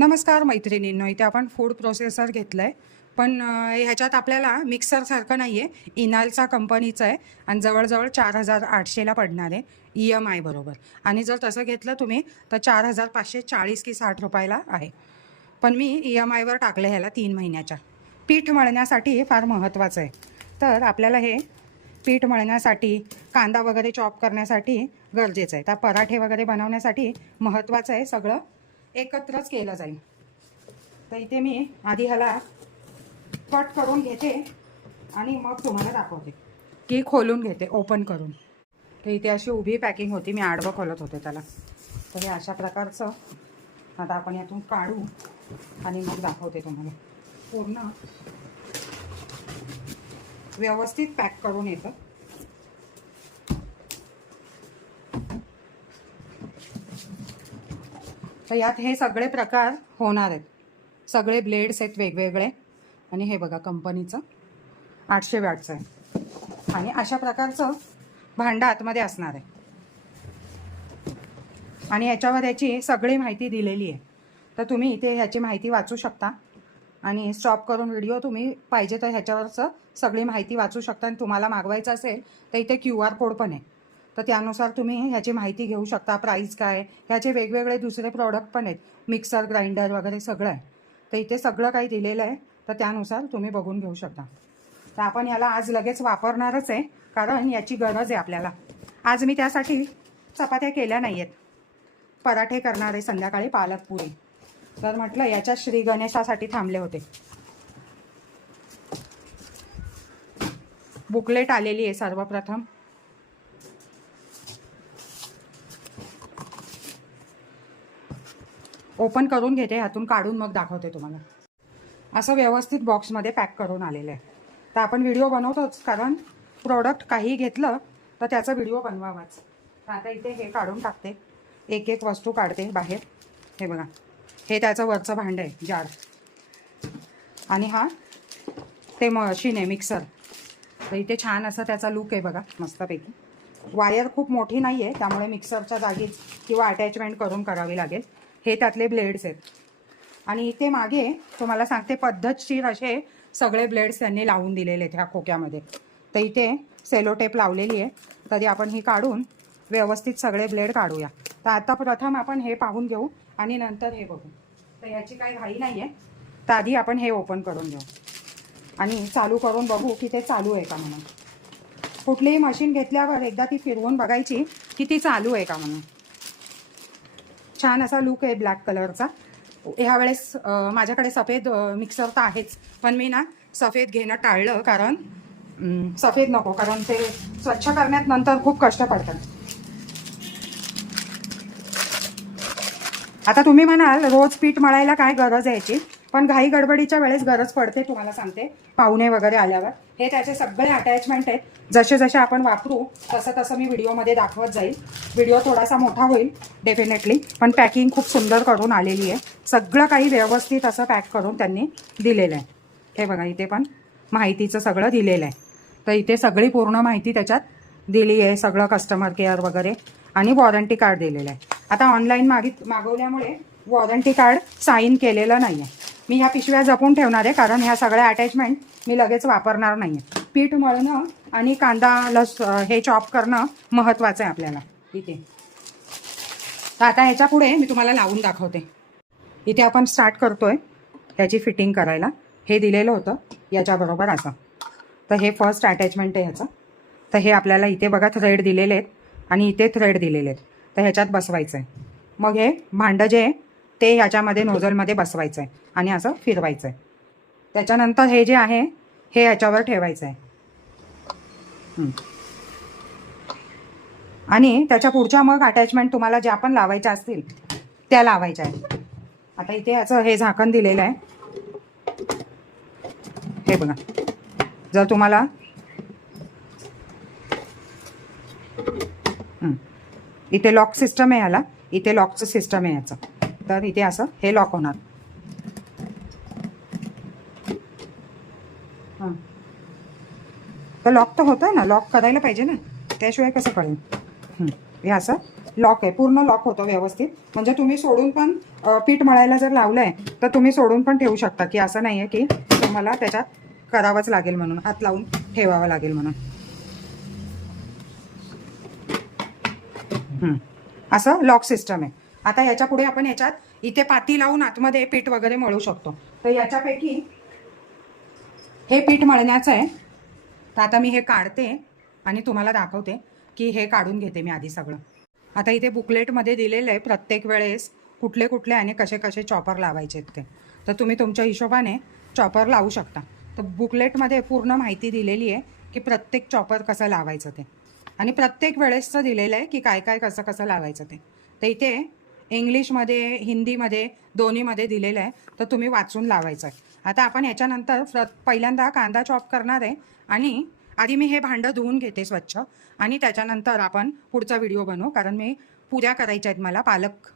नमस्कार मैत्रिणींनो इथे आपण फूड प्रोसेसर घेतलं आहे पण ह्याच्यात आपल्याला मिक्सरसारखं नाही आहे इनालचा कंपनीचं आहे आणि जवळजवळ चार हजार आठशेला पडणार आहे. ई एम आय बरोबर. आणि जर तसं घेतलं तुम्ही तर चार हजार पाचशे चाळीस की साठ रुपयाला आहे. पण मी ई एम आयवर टाकलं ह्याला तीन महिन्याच्या. पीठ मळण्यासाठी हे फार महत्त्वाचं आहे. तर आपल्याला हे पीठ मळण्यासाठी कांदा वगैरे चॉप करण्यासाठी गरजेचं आहे. तर पराठे वगैरे बनवण्यासाठी महत्त्वाचं आहे सगळं. एकत्रच केलं जाईल. तर इथे मी आधी ह्याला कट करून घेते आणि मग तुम्हाला दाखवते. की खोलून घेते ओपन करून. तर इथे अशी उभी पॅकिंग होती मी आडवं खोलत होते त्याला. तर हे अशा प्रकारचं आता आपण यातून काढू आणि मग दाखवते तुम्हाला. पूर्ण व्यवस्थित पॅक करून येतं. तर यात हे सगळे प्रकार होणार आहेत. सगळे ब्लेड्स आहेत वेगवेगळे. आणि हे बघा कंपनीचं आठशे वॅटचं आहे. आणि अशा प्रकारचं भांडं आतमध्ये असणार आहे. आणि याच्यावर याची सगळी माहिती दिलेली आहे. तर तुम्ही इथे ह्याची माहिती वाचू शकता. आणि स्टॉप करून व्हिडिओ तुम्ही पाहिजे तर ह्याच्यावरचं सगळी माहिती वाचू शकता. आणि तुम्हाला मागवायचं असेल तर इथे क्यू आर कोड पण आहे. तर त्यानुसार तुम्ही ह्याची माहिती घेऊ शकता प्राईस काय ह्याचे वेगवेगळे दुसरे प्रॉडक्ट पण आहेत मिक्सर ग्राइंडर वगैरे सगळं आहे. तर इथे सगळं काही दिलेलं आहे तर त्यानुसार तुम्ही बघून घेऊ शकता. तर आपण याला आज लगेच वापरणारच आहे कारण याची गरज आहे आपल्याला. आज मी त्यासाठी चपात्या केल्या नाही आहेत पराठे करणार आहे संध्याकाळी पालकपुरी. तर म्हटलं याच्या श्री गणेशासाठी थांबले होते. बुकलेट आलेली आहे सर्वप्रथम. ओपन करून घेते ह्यातून काढून मग दाखवते तुम्हाला. असं व्यवस्थित बॉक्समध्ये पॅक करून आलेलं आहे. तर आपण व्हिडिओ बनवतोच कारण प्रोडक्ट काही घेतलं तर त्याचा व्हिडिओ बनवावाच. तर आता इथे हे काढून टाकते. एक एक वस्तू काढते बाहेर. हे बघा. हे त्याचं वरचं भांडं आहे जार. आणि हा ते मशीन आहे मिक्सर तर इथे छान असं त्याचा लुक आहे बघा मस्तपैकी. वायर खूप मोठी नाही आहे त्यामुळे मिक्सरच्या जागीच किंवा अटॅचमेंट करून करावी लागेल. हे त्यातले ब्लेड्स आहेत. आणि इथे मागे तुम्हाला सांगते पद्धतशीर असे सगळे ब्लेड्स त्यांनी लावून दिलेले आहेत ह्या खोक्यामध्ये. तर इथे सेलो टेप लावलेली आहे. तरी आपण ही काढून व्यवस्थित सगळे ब्लेड काढूया. तर आता प्रथम आपण हे पाहून घेऊ आणि नंतर हे बघू. तर याची काही घाई नाही आहे तर आधी आपण हे ओपन करून घेऊ. आणि चालू करून बघू की ते चालू आहे का म्हणून. कुठलीही मशीन घेतल्यावर एकदा ती फिरवून बघायची की ती चालू आहे का म्हणून. छान असा लुक आहे ब्लॅक कलरचा ह्या वेळेस माझ्याकडे सफेद मिक्सर तर आहेच. पण मी ना सफेद घेणं टाळलं कारण सफेद नको. कारण ते स्वच्छ करण्यात नंतर खूप कष्ट पडतात. आता तुम्ही म्हणाल रोज पीठ मळायला काय गरज आहे याची? पण घाई गडबडीच्या वेळेस गरज पडते तुम्हाला सांगते. पाहुणे वगैरे आल्यावर. हे त्याचे सगळे अटॅचमेंट आहेत. जसे जसे आपण वापरू तसं तसं मी व्हिडिओमध्ये दाखवत जाईल. व्हिडिओ थोडासा मोठा होईल डेफिनेटली पण पॅकिंग खूप सुंदर करून आलेली आहे. सगळं काही व्यवस्थित असं पॅक करून त्यांनी दिलेलं आहे. हे बघा इथे पण माहितीचं सगळं दिलेलं आहे. तर इथे सगळी पूर्ण माहिती त्याच्यात दिली आहे. सगळं कस्टमर केअर वगैरे आणि वॉरंटी कार्ड दिलेलं आहे. आता ऑनलाईन मागित मागवल्यामुळे वॉरंटी कार्ड साईन केलेलं नाही आहे मी ह्या पिशव्या जपून ठेवणार आहे कारण ह्या सगळ्या अटॅचमेंट मी लगेच वापरणार नाही आहे पीठ मळणं आणि कांदा लस हे चॉप करणं महत्त्वाचं आहे आपल्याला. इथे तर आता ह्याच्या पुढे मी तुम्हाला लावून दाखवते. इथे आपण स्टार्ट करतोय त्याची फिटिंग करायला. हे दिलेलं होतं याच्याबरोबर असं. तर हे फर्स्ट अटॅचमेंट आहे ह्याचं. तर हे आपल्याला इथे बघा थ्रेड दिलेले आहेत आणि इथे थ्रेड दिलेले आहेत. तर ह्याच्यात बसवायचं आहे मग हे भांडं जे आहे ते ह्याच्यामध्ये नोझलमध्ये बसवायचं आहे आणि असं फिरवायचं आहे त्याच्यानंतर हे जे आहे हे ह्याच्यावर ठेवायचं आहे आणि त्याच्या पुढच्या मग अटॅचमेंट तुम्हाला ज्या पण लावायच्या असतील त्या लावायच्या आहेत. आता इथे याचं हे झाकण दिलेलं आहे. हे बघा. जर तुम्हाला इथे लॉक सिस्टम आहे याला. इथे लॉकचं सिस्टम आहे याचं. तर इथे असं हे लॉक होणार. हां. तर लॉक तर होतं ना लॉक करायला पाहिजे ना. त्याशिवाय कसं कळेल? हे. असं लॉक आहे. पूर्ण लॉक होतो व्यवस्थित. म्हणजे तुम्ही सोडून पण पीठ मळायला जर लावलंय तर तुम्ही सोडून पण ठेवू शकता की असं नाही आहे की तुम्हाला त्याच्यात करावंच लागेल म्हणून. हात लावून ठेवावं लागेल म्हणून. असं लॉक सिस्टम आहे. आता ह्याच्या पुढे आपण याच्यात इथे पाती लावून आतमध्ये पीठ वगैरे मळू शकतो. तर याच्यापैकी हे पीठ मळण्याचं आहे. तर आता मी हे काढते आणि तुम्हाला दाखवते की हे काढून घेते मी आधी सगळं. आता इथे बुकलेटमध्ये दिलेलं आहे प्रत्येक वेळेस कुठले कुठले आणि कसे कसे चॉपर लावायचे आहेत ते. तर तुम्ही तुमच्या हिशोबाने चॉपर लावू शकता. तर बुकलेटमध्ये पूर्ण माहिती दिलेली आहे की प्रत्येक चॉपर कसं लावायचं ते. आणि प्रत्येक वेळेसचं दिलेलं आहे की काय काय कसं कसं लावायचं ते. तर इथे इंग्लिशमध्ये हिंदीमध्ये दोन्हीमध्ये दिलेलं आहे. तर तुम्ही वाचून लावायचं आहे. आता आपण याच्यानंतर प्र पहिल्यांदा कांदा चॉप करणार आहे आणि आधी मी हे भांडं धुवून घेते स्वच्छ. आणि त्याच्यानंतर आपण पुढचा व्हिडिओ बनवू कारण मी पुऱ्या करायच्या आहेत मला पालक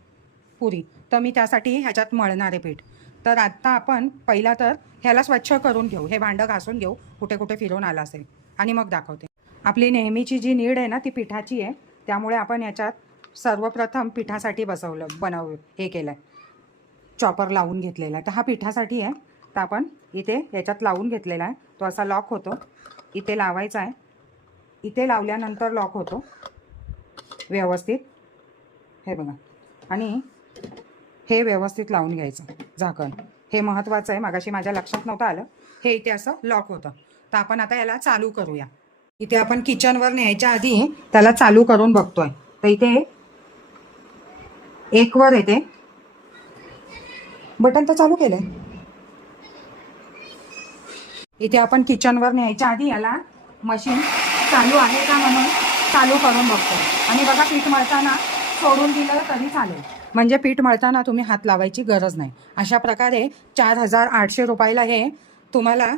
पुरी. तर मी त्यासाठी ह्याच्यात मळणार आहे पीठ. तर आत्ता आपण पहिला तर ह्याला स्वच्छ करून घेऊ. हे भांडं घासून घेऊ कुठे कुठे फिरून आलं असेल. आणि मग दाखवते. आपली नेहमीची जी नीड आहे ना ती पिठाची आहे. त्यामुळे आपण याच्यात सर्वप्रथम पिठासाठी बसवलं बनव हे केलं आहे चॉपर लावून घेतलेला आहे. तर हा पिठासाठी आहे. तर आपण इथे याच्यात लावून घेतलेला आहे. तो असा लॉक होतो. इथे लावायचा आहे. इथे लावल्यानंतर लॉक होतो. व्यवस्थित. हे बघा. आणि हे व्यवस्थित लावून घ्यायचं. झाकण. हे महत्त्वाचं आहे. मागाशी माझ्या लक्षात नव्हतं आलं. हे इथे असं लॉक होतं. तर आपण आता याला चालू करूया. इथे आपण किचनवर न्यायच्या आधी त्याला चालू करून बघतोय. तर इथे एक वर येते बटन तर चालू केलंय. इथे आपण किचनवर न्यायच्या आधी याला मशीन चालू आहे का म्हणून चालू करून बघतो. आणि बघा पीठ मळताना सोडून दिलं तरी चालेल. म्हणजे पीठ मळताना तुम्ही हात लावायची गरज नाही. अशा प्रकारे चार हजार आठशे रुपयाला हे तुम्हाला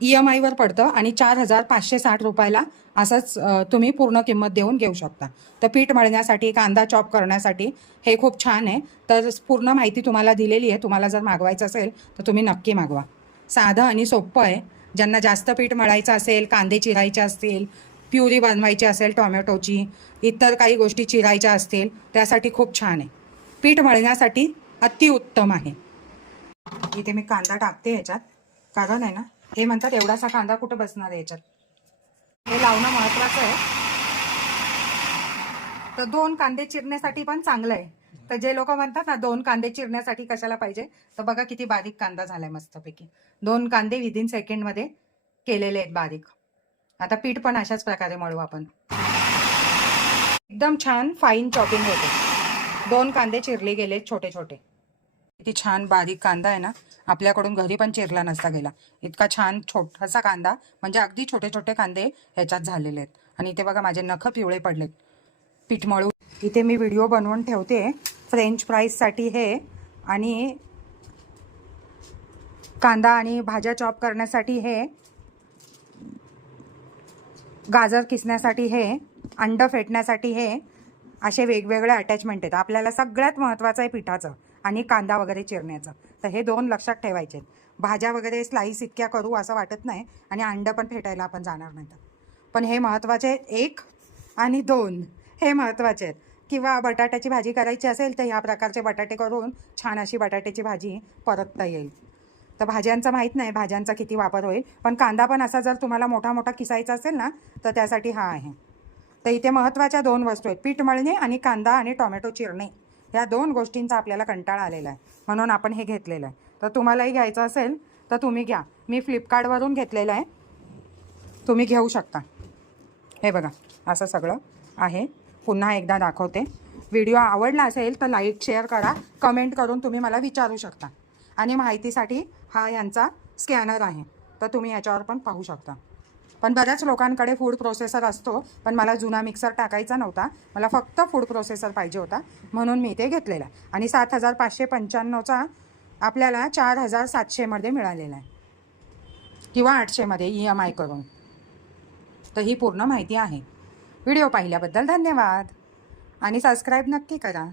ई एम आयवर पडतं आणि चार हजार पाचशे साठ रुपयाला असंच तुम्ही पूर्ण किंमत देऊन घेऊ शकता. तर पीठ मळण्यासाठी कांदा चॉप करण्यासाठी हे खूप छान आहे. तर पूर्ण माहिती तुम्हाला दिलेली आहे. तुम्हाला जर मागवायचं असेल तर तुम्ही नक्की मागवा. साधं आणि सोपं आहे. ज्यांना जास्त पीठ मळायचं असेल कांदे चिरायचे असतील प्युरी बनवायची असेल टोमॅटोची इतर काही गोष्टी चिरायच्या असतील त्यासाठी खूप छान आहे. पीठ मळण्यासाठी अतिउत्तम आहे. इथे मी कांदा टाकते ह्याच्यात. कारण आहे ना हे म्हणतात एवढासा कांदा कुठं बसणार आहे याच्यात? हे लावणं महत्वाचं आहे. तर दोन कांदे चिरण्यासाठी पण चांगलं आहे. तर जे लोक म्हणतात ना दोन कांदे चिरण्यासाठी कशाला पाहिजे? तर बघा किती बारीक कांदा झालाय मस्तपैकी. दोन कांदे विदिन सेकंडमध्ये केलेले आहेत बारीक. आता पीठ पण अशाच प्रकारे मळू आपण. एकदम छान फाईन चॉपिंग होते. दोन कांदे चिरले गेले छोटे छोटे किती छान बारीक कांदा आहे ना. आपल्याकडून घरी पण चिरला नसता गेला. इतका छान छोटासा कांदा म्हणजे अगदी छोटे छोटे कांदे ह्याच्यात झालेले आहेत. आणि इथे बघा माझे नख पिवळे पडलेत. पीठ मळू इथे मी व्हिडिओ बनवून ठेवते फ्रेंच फ्राईजसाठी हे आणि कांदा आणि भाज्या चॉप करण्यासाठी हे गाजर किसण्यासाठी हे अंड फेटण्यासाठी हे असे वेगवेगळे अटॅचमेंट आहेत. आपल्याला सगळ्यात महत्त्वाचं आहे पिठाचं आणि कांदा वगैरे चिरण्याचं. तर हे दोन लक्षात ठेवायचे आहेत. भाज्या वगैरे स्लाईस इतक्या करू असं वाटत नाही आणि अंड पण फेटायला आपण जाणार नाही तर. पण हे महत्त्वाचे एक आणि दोन हे महत्त्वाचे आहेत. किंवा बटाट्याची भाजी करायची असेल तर ह्या प्रकारचे बटाटे करून छान अशी बटाट्याची भाजी परतता येईल. तर भाज्यांचं माहीत नाही भाज्यांचा किती वापर होईल. पण कांदा पण असा जर तुम्हाला मोठा मोठा किसायचा असेल ना तर त्यासाठी हा आहे. तर इथे महत्त्वाच्या दोन वस्तू आहेत. पीठ मळणे आणि कांदा आणि टोमॅटो चिरणे. या दोन गोष्टींचा आपल्याला कंटाळा आलेला आहे. म्हणून आपण हे घेतलेलं आहे. तर तुम्हालाही घ्यायचं असेल तर तुम्ही घ्या. मी फ्लिपकार्टवरून घेतलेलं आहे. तुम्ही घेऊ शकता. हे बघा असं सगळं आहे. पुन्हा एकदा दाखवते. व्हिडिओ आवडला असेल तर लाईक शेअर करा. कमेंट करून तुम्ही मला विचारू शकता. आणि माहितीसाठी हा यांचा स्कॅनर आहे. तर तुम्ही याच्यावर पण पाहू शकता. पण बऱ्याच लोकांकडे फूड प्रोसेसर असतो पण मला जुना मिक्सर टाकायचा नव्हता. मला फक्त फूड प्रोसेसर पाहिजे होता म्हणून मी ते घेतलेला. आणि सात हजार पाचशे पंच्याण्णवचा आपल्याला चार हजार सातशेमध्ये मिळालेला आहे. किंवा आठशेमध्ये ई एम आय करून. तर ही पूर्ण माहिती आहे. व्हिडिओ पाहिल्याबद्दल धन्यवाद. आणि सबस्क्राईब नक्की करा.